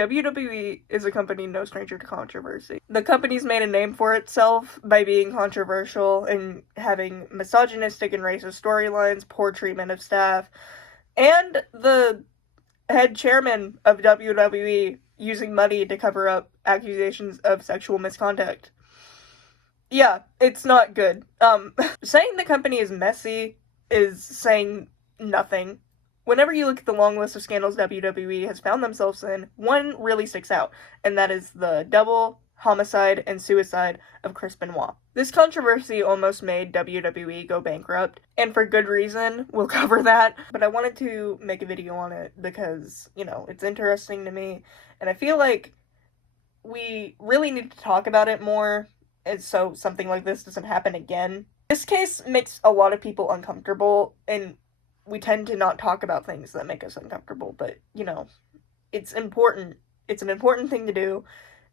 WWE is a company no stranger to controversy. The company's made a name for itself by being controversial and having misogynistic and racist storylines, poor treatment of staff, and the head chairman of WWE using money to cover up accusations of sexual misconduct. Yeah, it's not good. Saying the company is messy is saying nothing. Whenever you look at the long list of scandals WWE has found themselves in, one really sticks out, and that is the double homicide and suicide of Chris Benoit. This controversy almost made WWE go bankrupt, and for good reason. We'll cover that, but I wanted to make a video on it because, it's interesting to me, and I feel like we really need to talk about it more, and so something like this doesn't happen again. This case makes a lot of people uncomfortable, and we tend to not talk about things that make us uncomfortable, but, it's important. It's an important thing to do,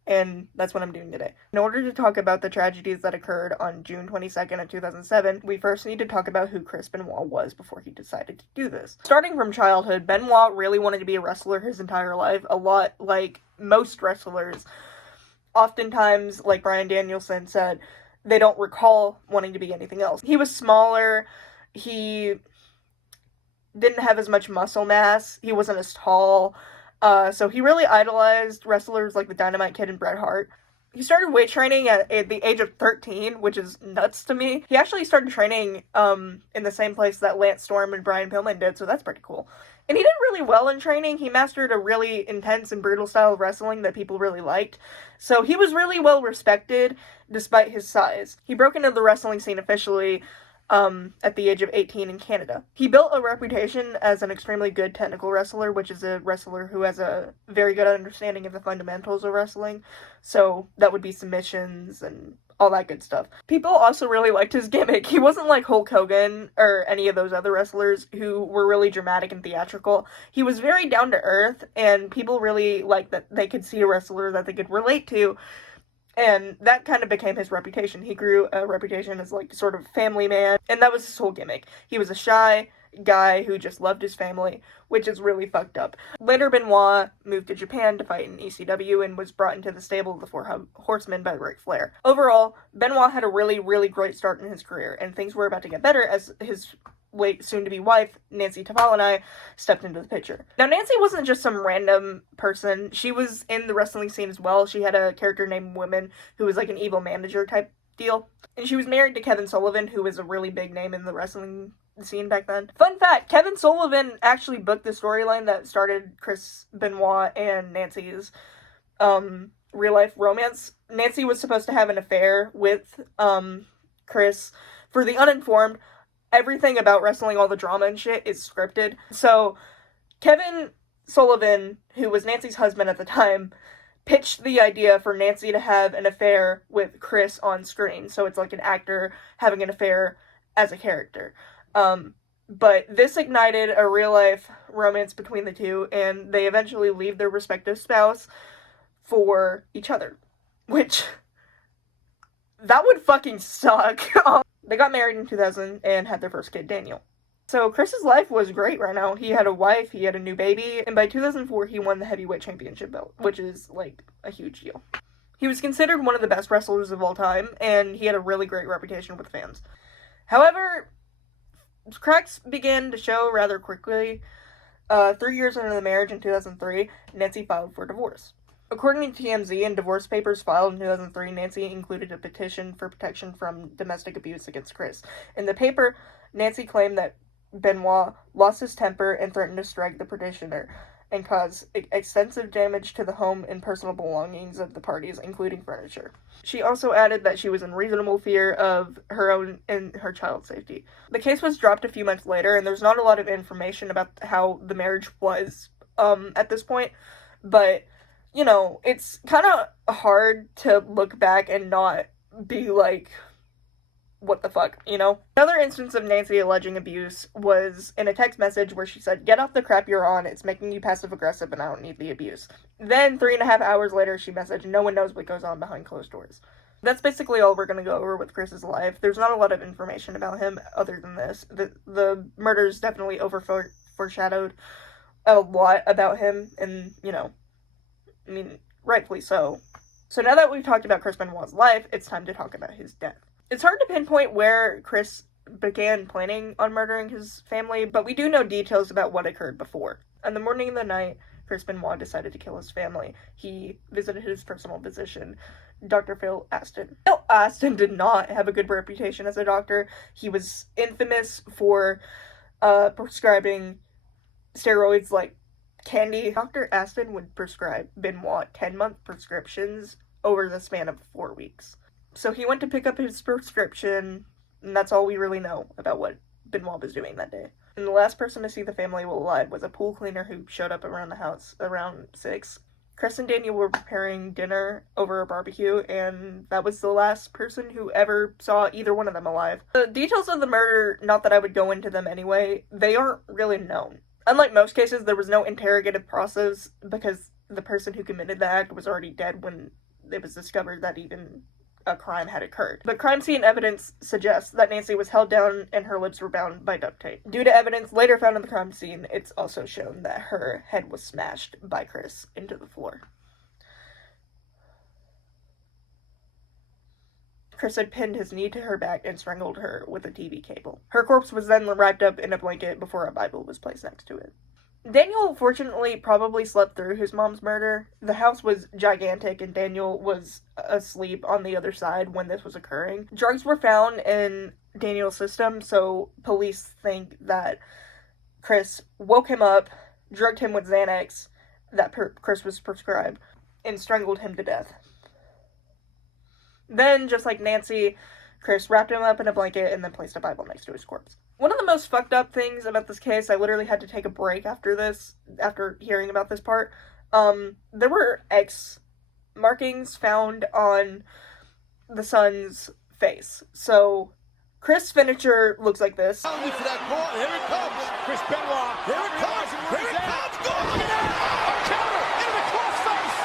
and that's what I'm doing today. In order to talk about the tragedies that occurred on June 22nd of 2007, we first need to talk about who Chris Benoit was before he decided to do this. Starting from childhood, Benoit really wanted to be a wrestler his entire life, a lot like most wrestlers. Oftentimes, like Bryan Danielson said, they don't recall wanting to be anything else. He was smaller, he didn't have as much muscle mass, he wasn't as tall, so he really idolized wrestlers like the Dynamite Kid and Bret Hart. He started weight training at the age of 13, which is nuts to me. He actually started training in the same place that Lance Storm and Brian Pillman did, so that's pretty cool. And he did really well in training. He mastered a really intense and brutal style of wrestling that people really liked. So he was really well respected despite his size. He broke into the wrestling scene officially at the age of 18 in Canada. He built a reputation as an extremely good technical wrestler, which is a wrestler who has a very good understanding of the fundamentals of wrestling. So that would be submissions and all that good stuff. People also really liked his gimmick. He wasn't like Hulk Hogan or any of those other wrestlers who were really dramatic and theatrical. He was very down to earth, and people really liked that they could see a wrestler that they could relate to. And that kind of became his reputation. He grew a reputation as, like, sort of family man, and that was his whole gimmick. He was a shy guy who just loved his family, which is really fucked up. Later, Benoit moved to Japan to fight in ECW and was brought into the stable of the Four Horsemen by Ric Flair. Overall, Benoit had a really, really great start in his career, and things were about to get better as his late soon-to-be wife, Nancy Tavalanai, stepped into the picture. Now, Nancy wasn't just some random person. She was in the wrestling scene as well. She had a character named Woman, who was like an evil manager type deal. And she was married to Kevin Sullivan, who was a really big name in the wrestling scene back then. Fun fact, Kevin Sullivan actually booked the storyline that started Chris Benoit and Nancy's real-life romance. Nancy was supposed to have an affair with Chris. For the uninformed, everything about wrestling, all the drama and shit, is scripted. So, Kevin Sullivan, who was Nancy's husband at the time, pitched the idea for Nancy to have an affair with Chris on screen. So it's like an actor having an affair as a character. But this ignited a real-life romance between the two, and they eventually leave their respective spouse for each other. Which, that would fucking suck. They got married in 2000 and had their first kid, Daniel. So Chris's life was great right now. He had a wife, he had a new baby, and by 2004 he won the heavyweight championship belt, which is, like, a huge deal. He was considered one of the best wrestlers of all time, and he had a really great reputation with fans. However, cracks began to show rather quickly. 3 years into the marriage in 2003, Nancy filed for divorce. According to TMZ, in divorce papers filed in 2003, Nancy included a petition for protection from domestic abuse against Chris. In the paper, Nancy claimed that Benoit lost his temper and threatened to strike the petitioner and cause extensive damage to the home and personal belongings of the parties, including furniture. She also added that she was in reasonable fear of her own and her child's safety. The case was dropped a few months later, and there's not a lot of information about how the marriage was at this point, but it's kind of hard to look back and not be like, what the fuck, Another instance of Nancy alleging abuse was in a text message where she said, "Get off the crap you're on, it's making you passive-aggressive and I don't need the abuse." Then 3.5 hours later, she messaged, "No one knows what goes on behind closed doors." That's basically all we're going to go over with Chris's life. There's not a lot of information about him other than this. The murders definitely foreshadowed a lot about him, and, I mean, rightfully so. So now that we've talked about Chris Benoit's life, it's time to talk about his death. It's hard to pinpoint where Chris began planning on murdering his family, but we do know details about what occurred before. On the morning of the night Chris Benoit decided to kill his family, he visited his personal physician, Dr. Phil Aston. Phil Aston did not have a good reputation as a doctor. He was infamous for prescribing steroids like candy. Dr. Aston would prescribe Benoit 10-month prescriptions over the span of 4 weeks. So he went to pick up his prescription, and that's all we really know about what Benoit was doing that day. And the last person to see the family alive was a pool cleaner who showed up around the house around 6. Chris and Daniel were preparing dinner over a barbecue, and that was the last person who ever saw either one of them alive. The details of the murder, not that I would go into them anyway, they aren't really known. Unlike most cases, there was no interrogative process because the person who committed the act was already dead when it was discovered that even a crime had occurred. But crime scene evidence suggests that Nancy was held down and her lips were bound by duct tape. Due to evidence later found in the crime scene, it's also shown that her head was smashed by Chris into the floor. Chris had pinned his knee to her back and strangled her with a TV cable. Her corpse was then wrapped up in a blanket before a Bible was placed next to it. Daniel, fortunately, probably slept through his mom's murder. The house was gigantic and Daniel was asleep on the other side when this was occurring. Drugs were found in Daniel's system, so police think that Chris woke him up, drugged him with Xanax that Chris was prescribed, and strangled him to death. Then, just like Nancy, Chris wrapped him up in a blanket and then placed a Bible next to his corpse. One of the most fucked up things about this case, I literally had to take a break after hearing about this part. There were X markings found on the son's face. So, Chris Finisher looks like this. For that ball. Here it comes. Chris Benoit. Here it comes. Here it comes. Go! Look at that! A counter into the crossface.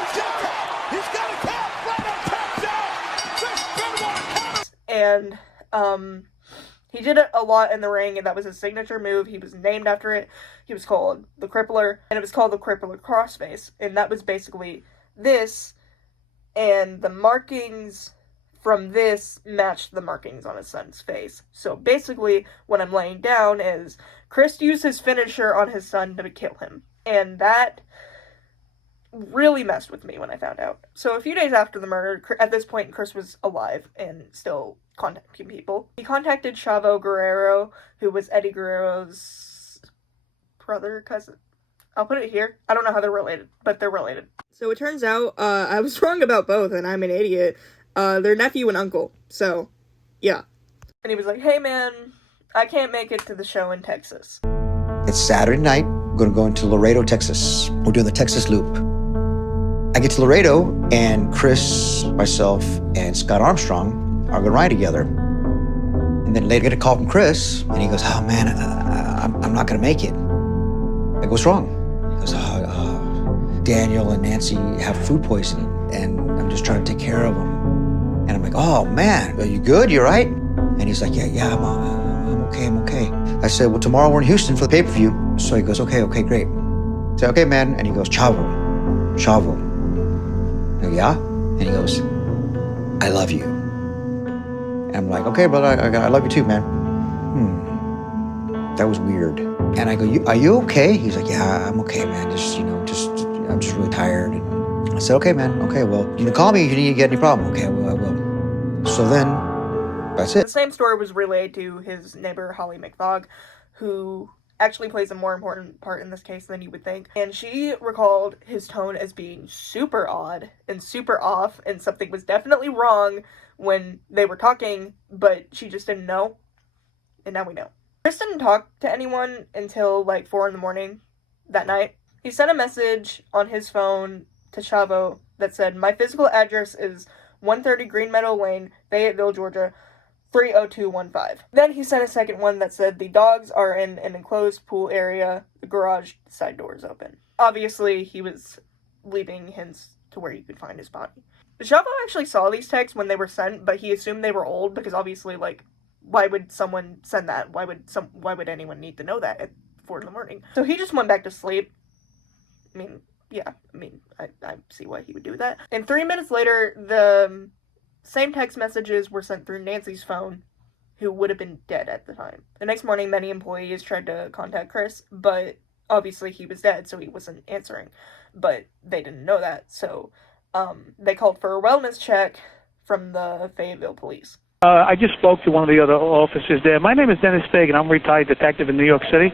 A counter. He's got a tap. Right on taps out. Chris Benoit counter. And, he did it a lot in the ring, and that was his signature move. He was named after it. He was called the Crippler, and it was called the Crippler Crossface. And that was basically this, and the markings from this matched the markings on his son's face. So basically, what I'm laying down is Chris used his finisher on his son to kill him. And that really messed with me when I found out. So a few days after the murder, at this point, Chris was alive and still contacting people. He contacted Chavo Guerrero, who was Eddie Guerrero's brother, cousin. I'll put it here. I don't know how they're related, but they're related. So it turns out, I was wrong about both, and I'm an idiot. They're nephew and uncle, so, yeah. And he was like, hey man, I can't make it to the show in Texas. It's Saturday night. We're going to go into Laredo, Texas. We're doing the Texas Loop. I get to Laredo, and Chris, myself, and Scott Armstrong are going to ride together. And then later I get a call from Chris, and he goes, oh man, I'm not going to make it. I go, what's wrong? He goes, Daniel and Nancy have food poisoning, and I'm just trying to take care of them. And I'm like, oh man, are you good? You all right? And he's like, yeah, I'm okay. I said, well, tomorrow we're in Houston for the pay-per-view. So he goes, okay, great. I said, okay, man. And he goes, Chavo. I go, yeah? And he goes, I love you. And I'm like, okay, brother, I love you too, man. That was weird. And I go, are you okay? He's like, yeah, I'm okay, man. I'm just really tired. And I said, okay, man. Okay, well, you can call me if you need to get any problem. Okay, well, I will. So then, that's it. The same story was relayed to his neighbor, Holly McVog, who actually plays a more important part in this case than you would think. And she recalled his tone as being super odd and super off, and something was definitely wrong when they were talking, but she just didn't know. And now we know. Chris didn't talk to anyone until like 4 a.m. that night. He sent a message on his phone to Chavo that said, my physical address is 130 Green Meadow Lane, Fayetteville, Georgia, 30215. Then he sent a second one that said, the dogs are in an enclosed pool area, the garage side door is open. Obviously, he was leaving hints to where you could find his body. Chavo actually saw these texts when they were sent, but he assumed they were old because obviously, like, why would someone send that? Why would anyone need to know that at 4 a.m? So he just went back to sleep. see why he would do that. And 3 minutes later, the same text messages were sent through Nancy's phone, who would have been dead at the time. The next morning, many employees tried to contact Chris, but obviously he was dead, so he wasn't answering. But they didn't know that, so they called for a wellness check from the Fayetteville police. I just spoke to one of the other officers there. My name is Dennis Fagan. I'm a retired detective in New York City.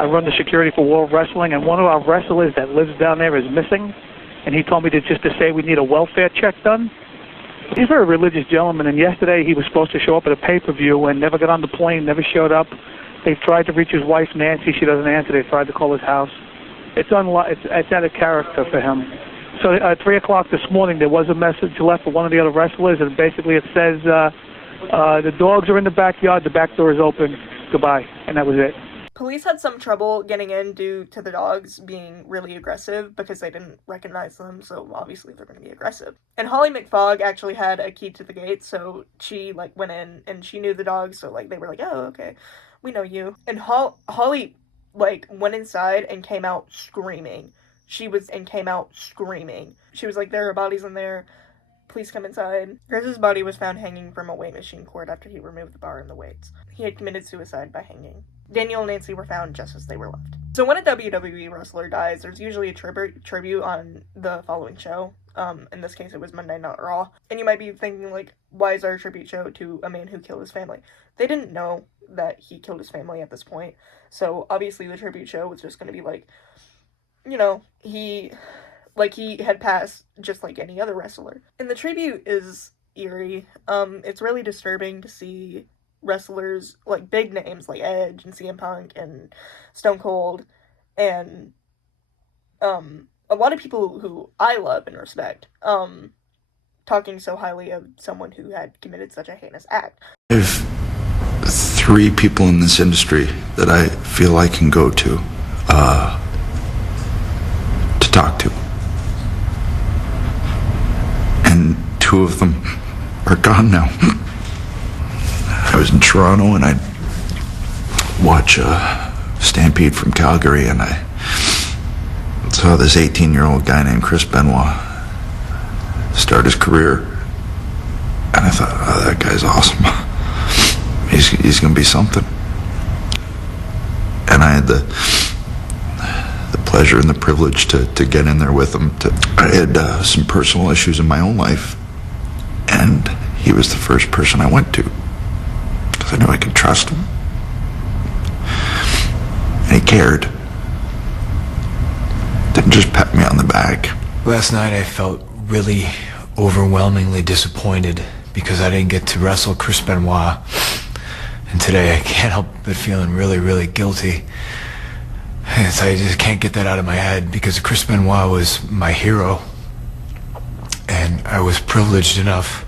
I run the security for World Wrestling, and one of our wrestlers that lives down there is missing, and he told me to say we need a welfare check done. He's a very religious gentleman, and yesterday he was supposed to show up at a pay-per-view and never got on the plane, never showed up. They've tried to reach his wife, Nancy. She doesn't answer. They tried to call his house. It's out of character for him. So at 3 o'clock this morning, there was a message left for one of the other wrestlers, and basically it says, the dogs are in the backyard, the back door is open, goodbye, and that was it. Police had some trouble getting in due to the dogs being really aggressive because they didn't recognize them, so obviously they're going to be aggressive. And Holly McFogg actually had a key to the gate, so she, went in, and she knew the dogs, so, they were like, oh, okay, we know you. And Holly, went inside and came out screaming. She was like, there are bodies in there. Please come inside. Chris's body was found hanging from a weight machine cord after he removed the bar and the weights. He had committed suicide by hanging. Daniel and Nancy were found just as they were left. So when a WWE wrestler dies, there's usually a tribute on the following show. In this case, it was Monday Night Raw. And you might be thinking, why is there a tribute show to a man who killed his family? They didn't know that he killed his family at this point. So obviously the tribute show was just going to be he had passed just like any other wrestler. And the tribute is eerie. It's really disturbing to see wrestlers, big names like Edge and CM Punk and Stone Cold, and a lot of people who I love and respect, talking so highly of someone who had committed such a heinous act. There's 3 people in this industry that I feel I can go to talk to. And 2 of them are gone now. I was in Toronto and I'd watch Stampede from Calgary, and I saw this 18-year-old guy named Chris Benoit start his career, and I thought, oh, that guy's awesome. He's gonna be something. And I had the pleasure and the privilege to get in there with him. I had some personal issues in my own life, and he was the first person I went to because I knew I could trust him, and he cared. Didn't just pat me on the back. Last night I felt really overwhelmingly disappointed because I didn't get to wrestle Chris Benoit, and today I can't help but feeling really, really guilty. I just can't get that out of my head because Chris Benoit was my hero, and I was privileged enough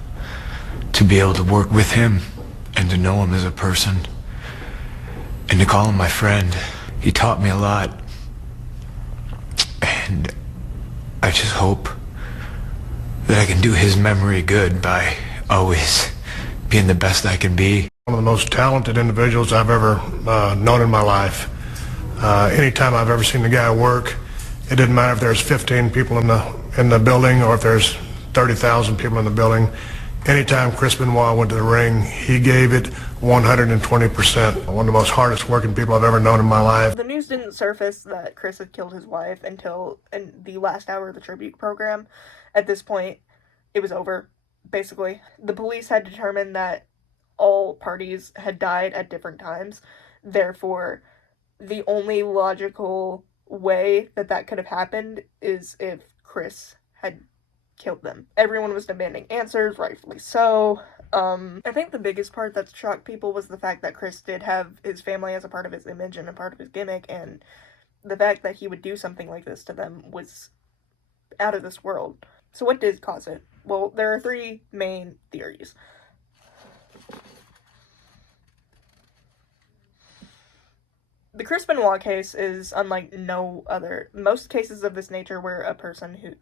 to be able to work with him and to know him as a person and to call him my friend. He taught me a lot, and I just hope that I can do his memory good by always being the best I can be. One of the most talented individuals I've ever known in my life. Anytime I've ever seen the guy work, it didn't matter if there's 15 people in the building or if there's 30,000 people in the building. Anytime Chris Benoit went to the ring, he gave it 120%. One of the most hardest working people I've ever known in my life. The news didn't surface that Chris had killed his wife until in the last hour of the tribute program. At this point, it was over, basically. The police had determined that all parties had died at different times. Therefore, the only logical way that could have happened is if Chris had killed them. Everyone was demanding answers, rightfully so. I think the biggest part that shocked people was the fact that Chris did have his family as a part of his image and a part of his gimmick, and the fact that he would do something like this to them was out of this world. So what did cause it? Well, there are 3 main theories. The Chris Benoit case is unlike no other. Most cases of this nature where a person who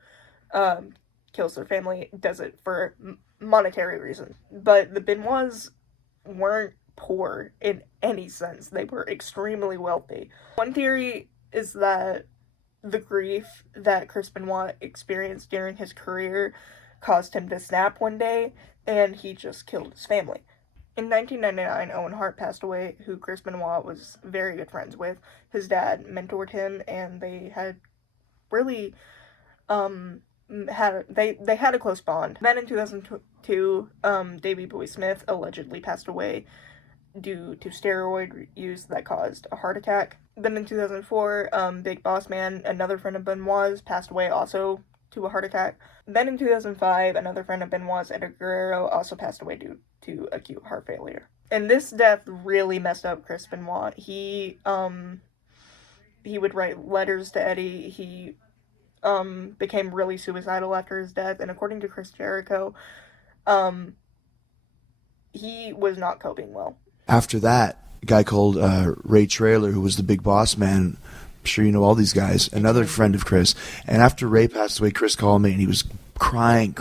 kills their family does it for monetary reasons. But the Benoits weren't poor in any sense. They were extremely wealthy. One theory is that the grief that Chris Benoit experienced during his career caused him to snap one day, and he just killed his family. In 1999, Owen Hart passed away, who Chris Benoit was very good friends with. His dad mentored him, and they had really had a close bond. Then in 2002, Davey Boy Smith allegedly passed away due to steroid use that caused a heart attack. Then in 2004, Big Boss Man, another friend of Benoit's, passed away also to a heart attack. Then in 2005, another friend of Benoit's, Eddie Guerrero, also passed away due to acute heart failure. And this death really messed up Chris Benoit. He would write letters to Eddie. He became really suicidal after his death, and according to Chris Jericho, he was not coping well. After that, a guy called Ray Traylor, who was the Big Boss Man, I'm sure you know all these guys, another friend of Chris, and after Ray passed away, Chris called me, and he was crying,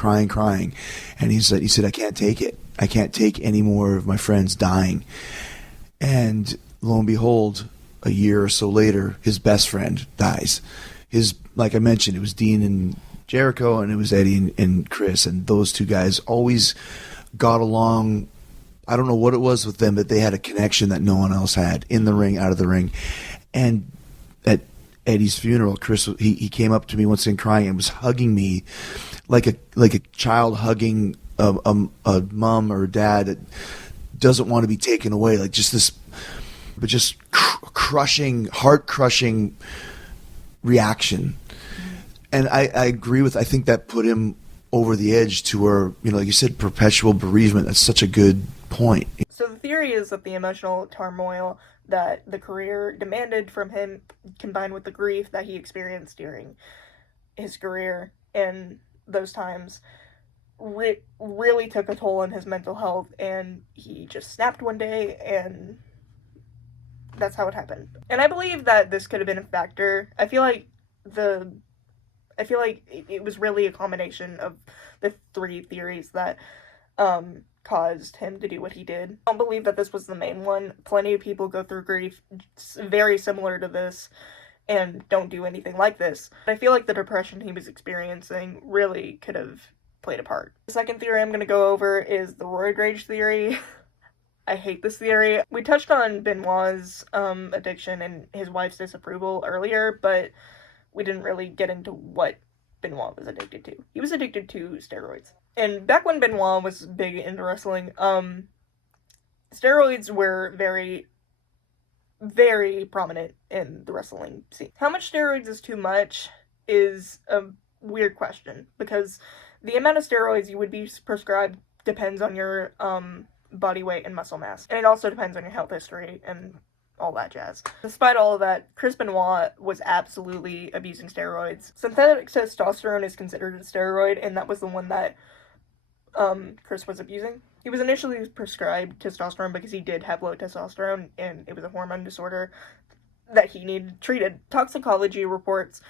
and he said, I can't take it. I can't take any more of my friends dying. And lo and behold, a year or so later, his best friend dies. Like I mentioned, it was Dean and Jericho, and it was Eddie and Chris, and those two guys always got along. I don't know what it was with them, but they had a connection that no one else had, in the ring, out of the ring. And at Eddie's funeral, Chris, he came up to me once in crying and was hugging me like a child hugging a mom or a dad that doesn't want to be taken away, like just this, but just crushing, heart crushing reaction. And I agree with, I think that put him over the edge to where, like you said, perpetual bereavement. That's such a good point. So the theory is that the emotional turmoil that the career demanded from him, combined with the grief that he experienced during his career and those times, really took a toll on his mental health, and he just snapped one day, and that's how it happened. And I believe that this could have been a factor. I feel like it was really a combination of the three theories that caused him to do what he did. I don't believe that this was the main one. Plenty of people go through grief very similar to this and don't do anything like this. I feel like the depression he was experiencing really could have played a part. The second theory I'm going to go over is the roid rage theory. I hate this theory. We touched on Benoit's addiction and his wife's disapproval earlier, but we didn't really get into what Benoit was addicted to. He was addicted to steroids. And back when Benoit was big into wrestling, steroids were very, very prominent in the wrestling scene. How much steroids is too much is a weird question, because the amount of steroids you would be prescribed depends on your body weight and muscle mass. And it also depends on your health history and all that jazz. Despite all of that, Chris Benoit was absolutely abusing steroids. Synthetic testosterone is considered a steroid, and that was the one that Chris was abusing. He was initially prescribed testosterone because he did have low testosterone, and it was a hormone disorder that he needed treated. Toxicology reports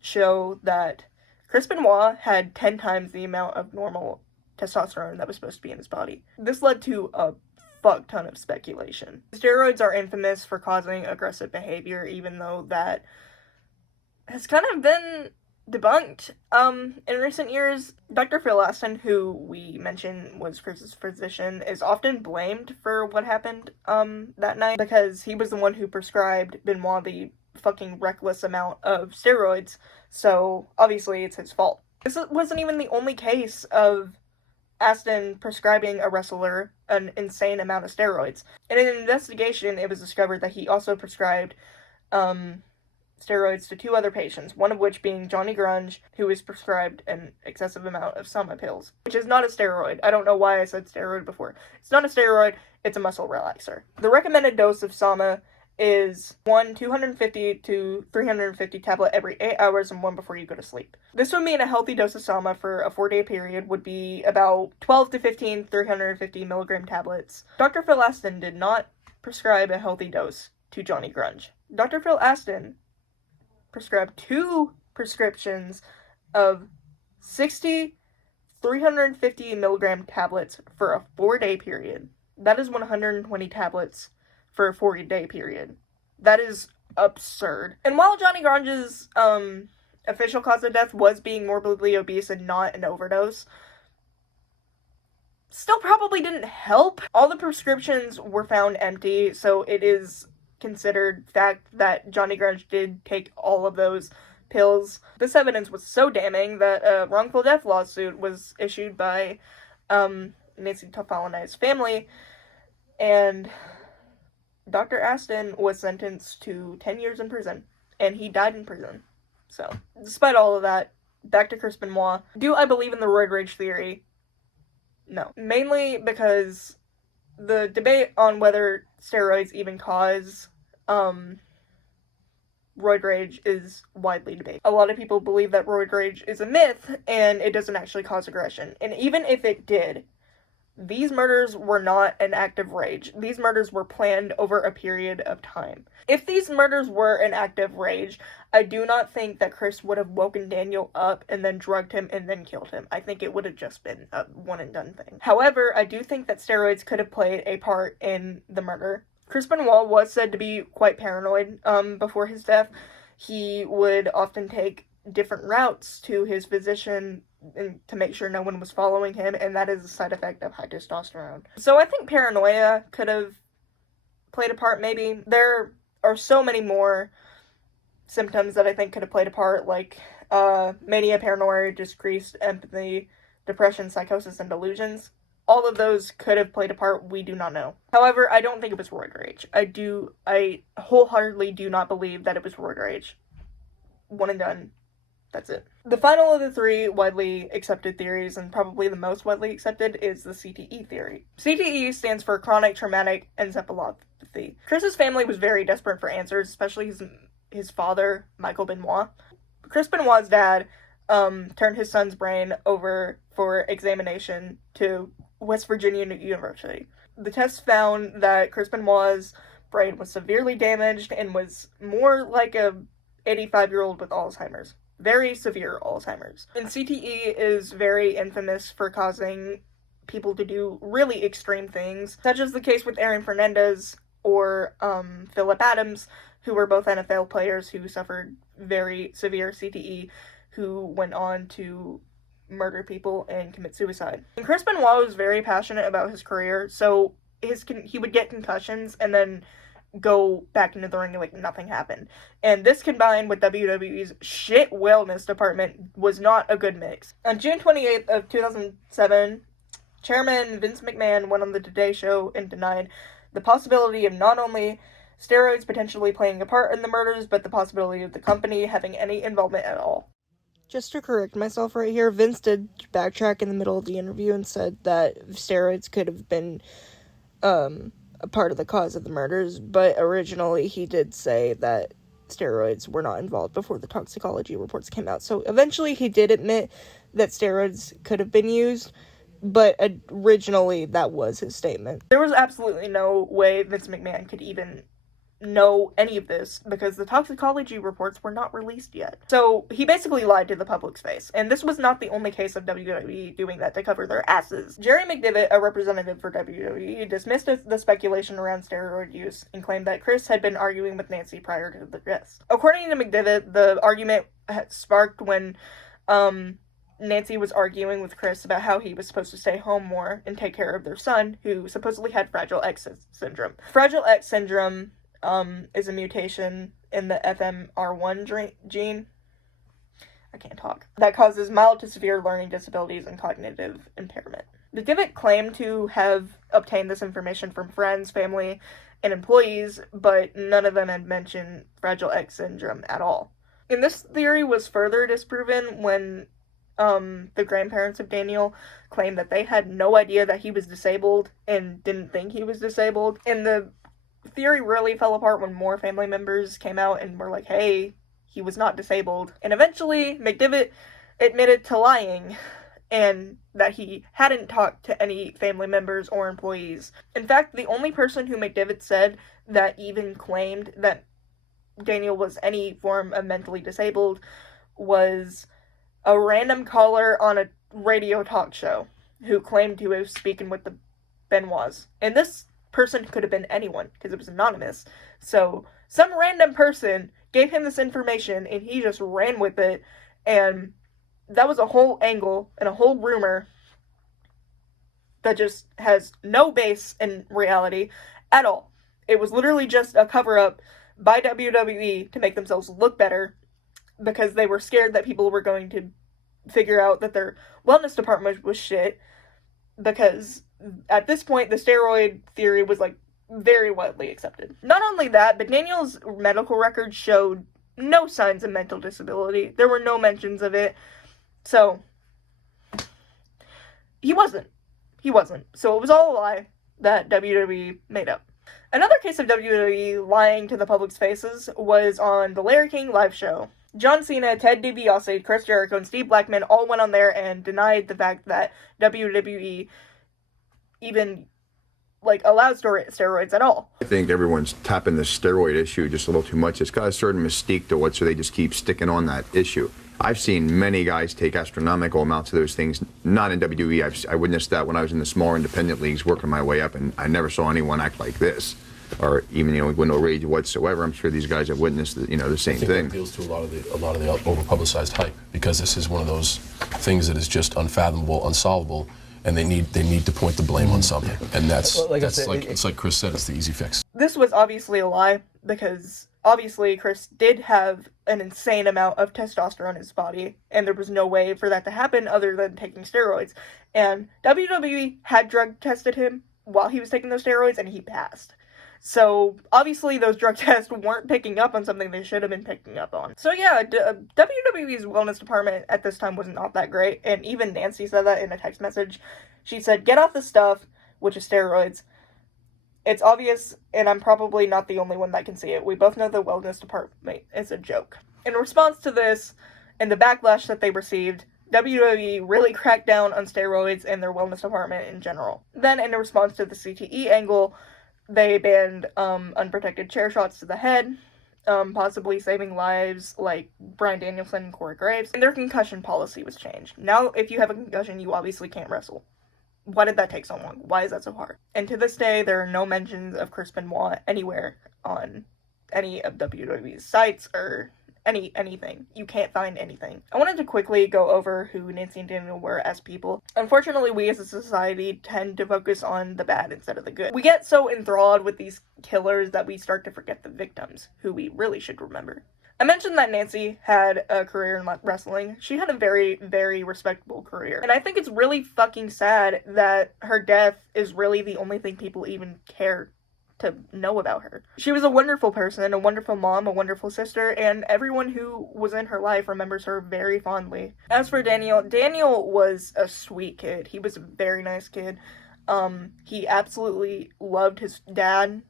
show that Chris Benoit had 10 times the amount of normal testosterone that was supposed to be in his body. This led to a fuck ton of speculation. Steroids are infamous for causing aggressive behavior, even though that has kind of been debunked in recent years. Dr. Phil Astin, who we mentioned was Chris's physician, is often blamed for what happened that night, because he was the one who prescribed Benoit the fucking reckless amount of steroids, so obviously it's his fault. This wasn't even the only case of Astin prescribing a wrestler an insane amount of steroids. In an investigation, it was discovered that he also prescribed steroids to 2 other patients, one of which being Johnny Grunge, who was prescribed an excessive amount of Soma pills, which is not a steroid. I don't know why I said steroid before. It's not a steroid, it's a muscle relaxer. The recommended dose of Soma is 250 to 350 tablet every 8 hours and 1 before you go to sleep. This would mean a healthy dose of Soma for a 4-day period would be about 12 to 15 350 milligram tablets. Dr. Phil Astin did not prescribe a healthy dose to Johnny Grunge. Dr. Phil Astin prescribed 2 prescriptions of 60 350 milligram tablets for a 4-day period. That is 120 tablets for a 40-day period. That is absurd. And while Johnny Grange's official cause of death was being morbidly obese and not an overdose, still probably didn't help. All the prescriptions were found empty, so it is considered fact that Johnny Grange did take all of those pills. This evidence was so damning that a wrongful death lawsuit was issued by Nancy Toffolonai's family, and Dr. Aston was sentenced to 10 years in prison, and he died in prison. So, despite all of that, back to Chris Benoit. Do I believe in the roid rage theory? No. Mainly because the debate on whether steroids even cause roid rage is widely debated. A lot of people believe that roid rage is a myth and it doesn't actually cause aggression. And even if it did, these murders were not an act of rage. These murders were planned over a period of time. If these murders were an act of rage, I do not think that Chris would have woken Daniel up and then drugged him and then killed him. I think it would have just been a one and done thing. However, I do think that steroids could have played a part in the murder. Chris Benoit was said to be quite paranoid before his death. He would often take different routes to his physician and to make sure no one was following him, and that is a side effect of high testosterone. So I think paranoia could have played a part, maybe. There are so many more symptoms that I think could have played a part, like mania, paranoia, decreased empathy, depression, psychosis, and delusions. All of those could have played a part. We do not know. However, I don't think it was roid rage. I wholeheartedly do not believe that it was roid rage. One and done. That's it. The final of the three widely accepted theories, and probably the most widely accepted, is the CTE theory. CTE stands for chronic traumatic encephalopathy. Chris's family was very desperate for answers, especially his father, Michael Benoit. Chris Benoit's dad turned his son's brain over for examination to West Virginia University. The tests found that Chris Benoit's brain was severely damaged and was more like a 85-year-old with Alzheimer's. Very severe Alzheimer's. And CTE is very infamous for causing people to do really extreme things, such as the case with Aaron Fernandez or Philip Adams, who were both NFL players who suffered very severe CTE, who went on to murder people and commit suicide. And Chris Benoit was very passionate about his career, so he would get concussions and then go back into the ring like nothing happened. And this combined with WWE's shit wellness department was not a good mix. On June 28th of 2007, Chairman Vince McMahon went on the Today Show and denied the possibility of not only steroids potentially playing a part in the murders, but the possibility of the company having any involvement at all. Just to correct myself right here, Vince did backtrack in the middle of the interview and said that steroids could have been a part of the cause of the murders, but originally he did say that steroids were not involved before the toxicology reports came out. So eventually he did admit that steroids could have been used, but originally that was his statement. There was absolutely no way Vince McMahon could even know any of this because the toxicology reports were not released yet. So he basically lied to the public's face, and this was not the only case of WWE doing that to cover their asses. Jerry McDevitt, a representative for WWE, dismissed the speculation around steroid use and claimed that Chris had been arguing with Nancy prior to the arrest. According to McDevitt, the argument had sparked when Nancy was arguing with Chris about how he was supposed to stay home more and take care of their son, who supposedly had Fragile X syndrome. Fragile X syndrome is a mutation in the FMR1 gene. I can't talk. That causes mild to severe learning disabilities and cognitive impairment. McDevitt claimed to have obtained this information from friends, family, and employees, but none of them had mentioned Fragile X syndrome at all. And this theory was further disproven when the grandparents of Daniel claimed that they had no idea that he was disabled and didn't think he was disabled. And the theory really fell apart when more family members came out and were like, hey, he was not disabled. And eventually, McDevitt admitted to lying and that he hadn't talked to any family members or employees. In fact, the only person who McDevitt said that even claimed that Daniel was any form of mentally disabled was a random caller on a radio talk show who claimed to have spoken with the Benoits. And this person could have been anyone because it was anonymous. So Some random person gave him this information and he just ran with it, and that was a whole angle and a whole rumor that just has no base in reality at all. It was literally just a cover-up by WWE to make themselves look better because they were scared that people were going to figure out that their wellness department was shit, because at this point the steroid theory was like very widely accepted. Not only that, but Daniel's medical records showed no signs of mental disability. There were no mentions of it. So he wasn't. So it was all a lie that WWE made up. Another case of WWE lying to the public's faces was on the Larry King live show. John Cena, Ted DiBiase, Chris Jericho, and Steve Blackman all went on there and denied the fact that WWE even allowed steroids at all. I think everyone's tapping the steroid issue just a little too much. It's got a certain mystique to it, so they just keep sticking on that issue. I've seen many guys take astronomical amounts of those things, not in WWE. I witnessed that when I was in the smaller independent leagues working my way up, and I never saw anyone act like this, or even, with no rage whatsoever. I'm sure these guys have witnessed, the same thing. That deals to a lot of the over-publicized hype, because this is one of those things that is just unfathomable, unsolvable, and they need to point the blame on something. And it's like Chris said, it's the easy fix. This was obviously a lie, because obviously Chris did have an insane amount of testosterone in his body, and there was no way for that to happen other than taking steroids. And WWE had drug tested him while he was taking those steroids, and he passed. So obviously those drug tests weren't picking up on something they should have been picking up on. So yeah, WWE's wellness department at this time was not that great, and even Nancy said that in a text message. She said, "Get off the stuff," which is steroids. It's obvious, and I'm probably not the only one that can see it. We both know the wellness department is a joke. In response to this, and the backlash that they received, WWE really cracked down on steroids and their wellness department in general. Then, in response to the CTE angle, they banned unprotected chair shots to the head, possibly saving lives like Bryan Danielson and Corey Graves. And their concussion policy was changed. Now, if you have a concussion, you obviously can't wrestle. Why did that take so long? Why is that so hard? And to this day, there are no mentions of Chris Benoit anywhere on any of WWE's sites or anything. You can't find anything. I wanted to quickly go over who Nancy and Daniel were as people. Unfortunately, we as a society tend to focus on the bad instead of the good. We get so enthralled with these killers that we start to forget the victims, who we really should remember. I mentioned that Nancy had a career in wrestling. She had a very, very respectable career. And I think it's really fucking sad that her death is really the only thing people even care to know about her. She was a wonderful person, a wonderful mom, a wonderful sister, and everyone who was in her life remembers her very fondly. As for Daniel, Daniel was a sweet kid. He was a very nice kid. He absolutely loved his dad.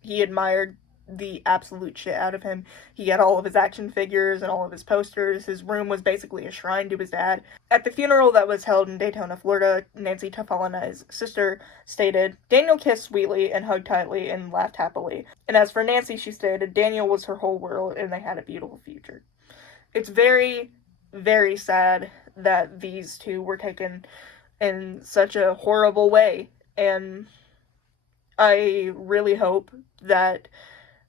He admired the absolute shit out of him. He had all of his action figures and all of his posters. His room was basically a shrine to his dad. At the funeral that was held in Daytona, Florida, Nancy Tafalana's sister stated, "Daniel kissed sweetly and hugged tightly and laughed happily." And as for Nancy, she stated, "Daniel was her whole world and they had a beautiful future." It's very, very sad that these two were taken in such a horrible way. And I really hope that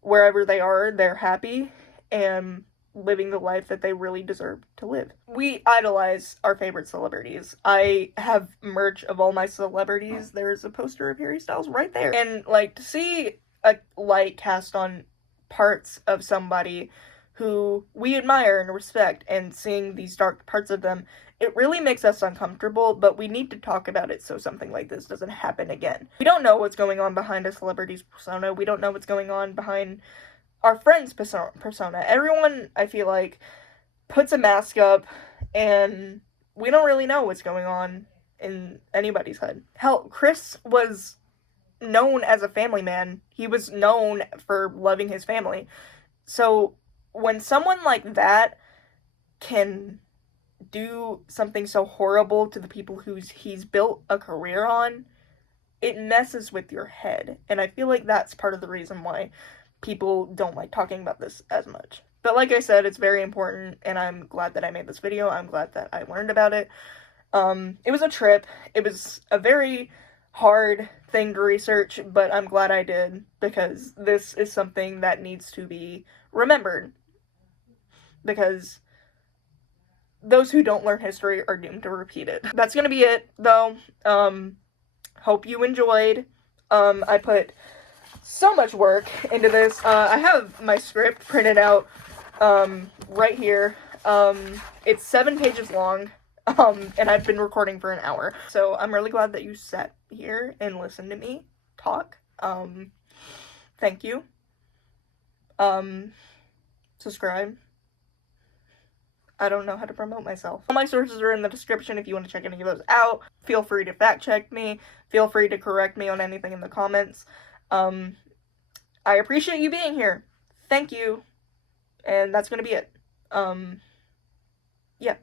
wherever they are, they're happy and living the life that they really deserve to live. We idolize our favorite celebrities. I have merch of all my celebrities. There's a poster of Harry Styles right there. And, to see a light cast on parts of somebody who we admire and respect, and seeing these dark parts of them, it really makes us uncomfortable, but we need to talk about it so something like this doesn't happen again. We don't know what's going on behind a celebrity's persona. We don't know what's going on behind our friend's persona. Everyone, I feel like, puts a mask up, and we don't really know what's going on in anybody's head. Hell, Chris was known as a family man. He was known for loving his family. So when someone like that can do something so horrible to the people he's built a career on, it messes with your head. And I feel like that's part of the reason why people don't like talking about this as much. But like I said, it's very important, and I'm glad that I made this video. I'm glad that I learned about it. It was a trip. It was a very hard thing to research, but I'm glad I did, because this is something that needs to be remembered. Because those who don't learn history are doomed to repeat it. That's gonna be it, though. Hope you enjoyed. I put so much work into this. I have my script printed out right here. It's 7 pages long, and I've been recording for an hour. So I'm really glad that you sat here and listened to me talk. Thank you. Subscribe. I don't know how to promote myself. All my sources are in the description if you want to check any of those out. Feel free to fact check me. Feel free to correct me on anything in the comments. I appreciate you being here. Thank you. And that's gonna be it. Yeah.